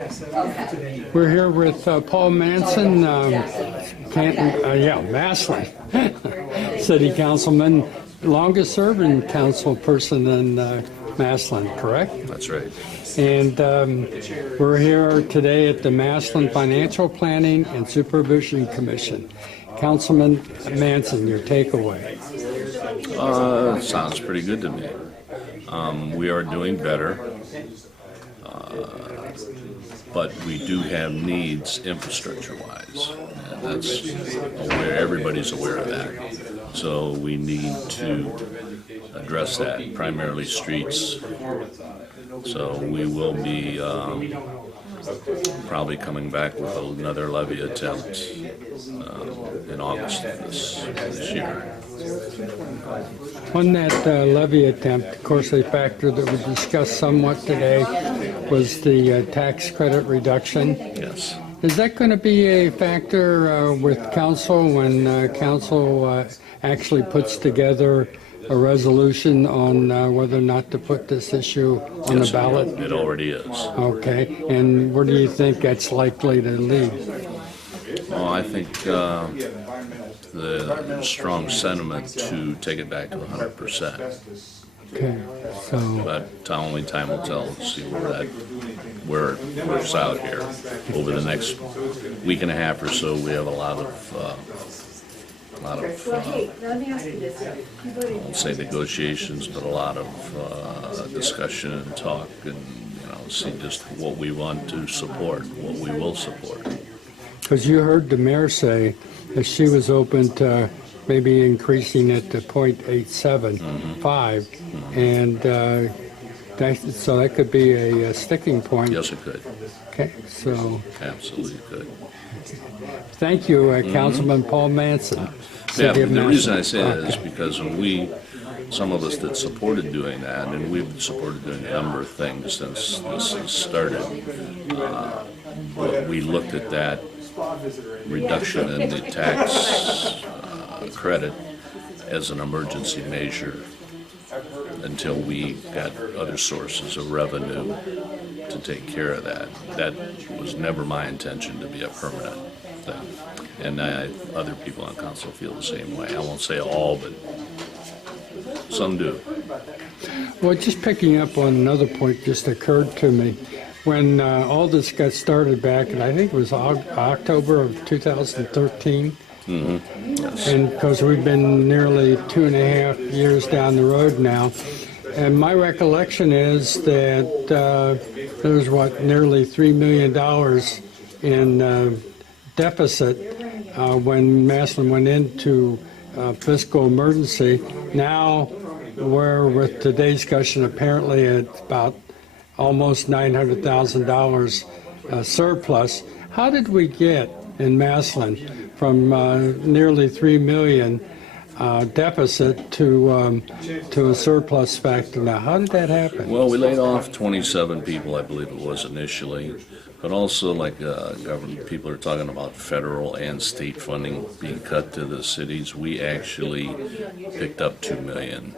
We're here with Paul Manson, Massillon, City Councilman, longest-serving council person in Massillon, correct? That's right. And we're here today at the Massillon Financial Planning and Supervision Commission. Councilman Manson, your takeaway. Sounds pretty good to me. We are doing better, but we do have needs infrastructure-wise, and that's everybody's aware of that. So we need to address that, primarily streets. So we will be probably coming back with another levy attempt in August of this year. On that levy attempt, of course, a factor that we discussed somewhat today was the tax credit reduction. Yes. Is that going to be a factor with council when council actually puts together a resolution on whether or not to put this issue on the ballot? It already is. Okay. And where do you think that's likely to lead? Well, I think the strong sentiment to take it back to 100%. Okay. So. But only time will tell. See where it works out here. Over the next week and a half or so, we have a lot of I won't say negotiations, but a lot of discussion and talk, and see just what we want to support, what we will support. Because you heard the mayor say that she was open to maybe increasing it to 0.875, and so that could be a sticking point. Yes, it could. Okay, so absolutely could. Thank you, Councilman Paul Manson. Yeah, the reason I say that is because when some of us that supported doing that, and we've supported doing a number of things since this has started, but we looked at that reduction in the tax credit as an emergency measure until we got other sources of revenue to take care of that. That was never my intention to be a permanent thing. And other people on council feel the same way. I won't say all, but some do. Well, just picking up on another point just occurred to me. When all this got started back, and I think it was October of 2013, yes. And because we've been nearly 2.5 years down the road now, and my recollection is that there was, nearly $3 million in deficit when Massillon went into fiscal emergency. Now we're, with today's discussion, apparently at about almost $900,000 surplus. How did we get in Massillon from nearly $3 million deficit to a surplus factor now? How did that happen? Well, we laid off 27 people, I believe it was initially, but also like government people are talking about federal and state funding being cut to the cities. We actually picked up $2 million